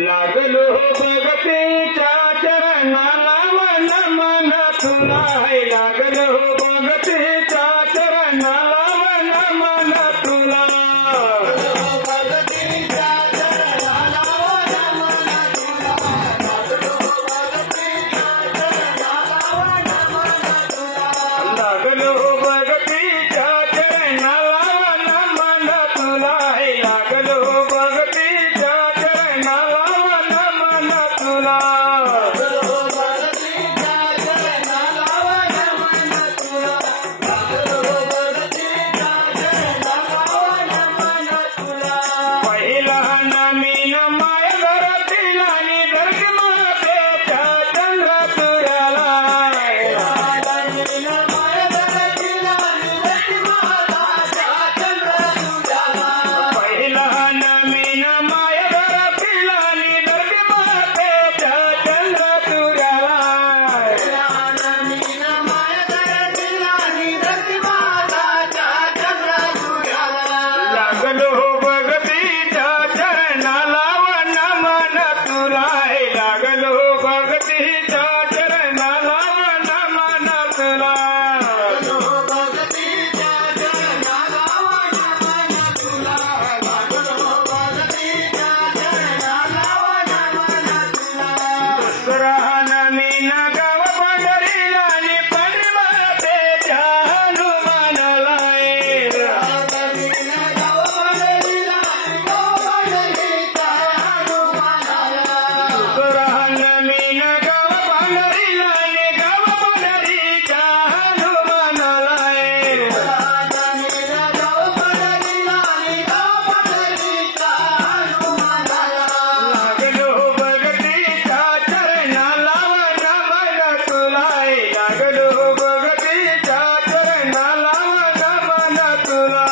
लागलो भगतीच्या चरणाला मन मन तुला लागलो भगतीच्या चरणाला मन मन तुला भगतीच्या चरणाला मन मन तुला लागलो भगतीच्या चरणाला मन मन तुला लागलो भगतीच्या चरणाला मन मन तुला लागलो भगतीच्या चरणाला मन मन तुला पहिला नमीन माय घरातील आणि दर्शमातेच्या चंद्र तुऱ्याला पहिला नमीन माय घरातील आणि दर्शमातेच्या चंद्र तुऱ्याला लागलो भगतीच्या चरणाला वन मन तुला लागलो भगतीच्या चरणाला वन मन तुला दुसरा नमीन गाव पंढरीला आणि पंढरवतेच्या हनुमानाला दुसरा नमीन गाव पंढरीला आणि गाव पंढरीच्या हनुमानाला लागलो भगतीच्या चरणाला वन मन तुला लागलो भगतीच्या चरणाला वन मन तुला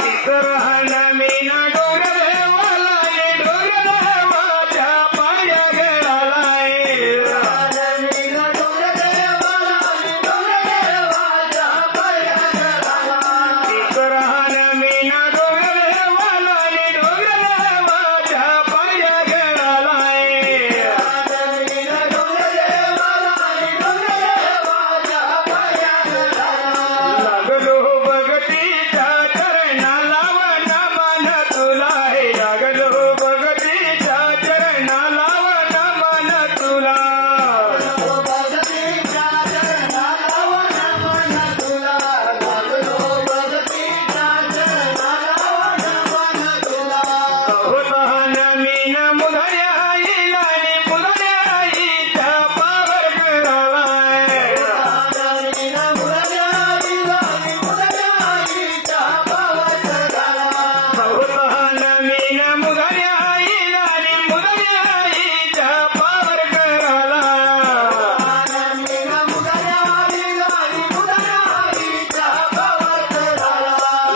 तिसरा नमीन डोंगरदेवाला डोंगरदेवाच्या पाया गेला तिसरा नमीन डोंगरदेवाला डोंगरदेवाच्या पाया गेला लागलो भगतीच्या चरणाला वन मन तुला लागलो भगतीच्या चरणाला वन मन तुला होता नमीन मुधड्या आईला आणि मुधड्या आईच्या पावर कराला होता नमीन मुधड्या आईला आणि मुधड्या आईच्या पावर कराला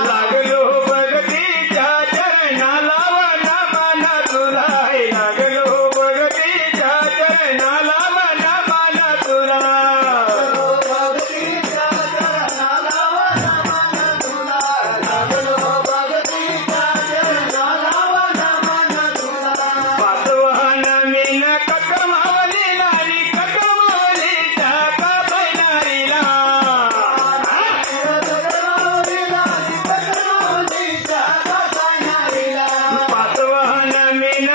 लागलो भगतीच्या चरणाला वन मन तुला लागलो भगतीच्या चरणाला वन मन तुला पाचवा नमीन ककमावलीला आणि ककमावलीच्या कापणारीला पाचवा नमीन